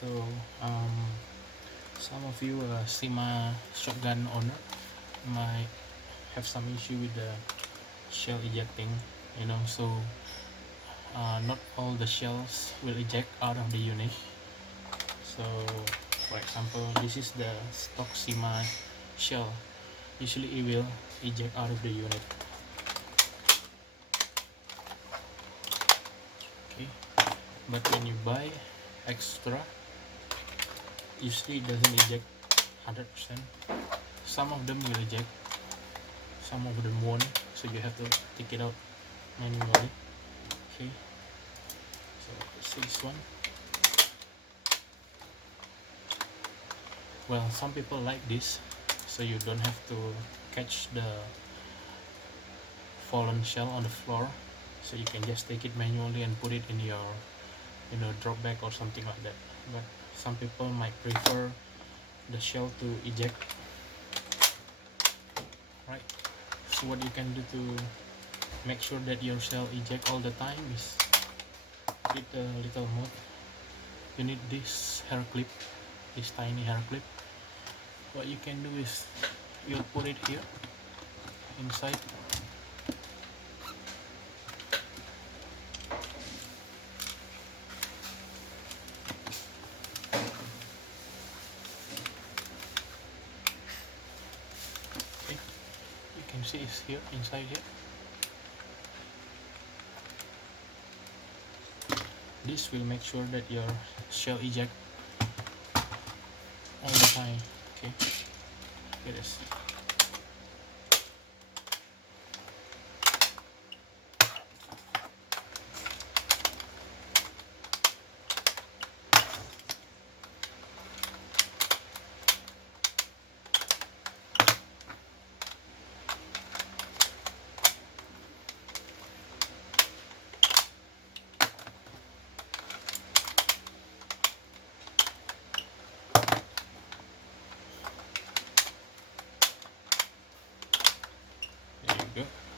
So some of you cyma shotgun owner might have some issue with the shell ejecting, so not all the shells will eject out of the unit. So for example, this is the stock cyma shell. Usually it will eject out of the unit. Okay, but when you buy extra, usually it doesn't eject 100%. Some of them will eject, some of them won't, so you have to take it out manually. Okay, so this one. Well, some people like this, so you don't have to catch the fallen shell on the floor, so you can just take it manually and put it in your drop bag or something like that. But some people might prefer the shell to eject, right? So what you can do to make sure that your shell eject all the time is with a little mode. You need this hair clip, this tiny hair clip. What you can do is you'll put it here inside. Okay, you can see it's here inside here. This will make sure that your shell eject all the time. Okay, here it is. There you go.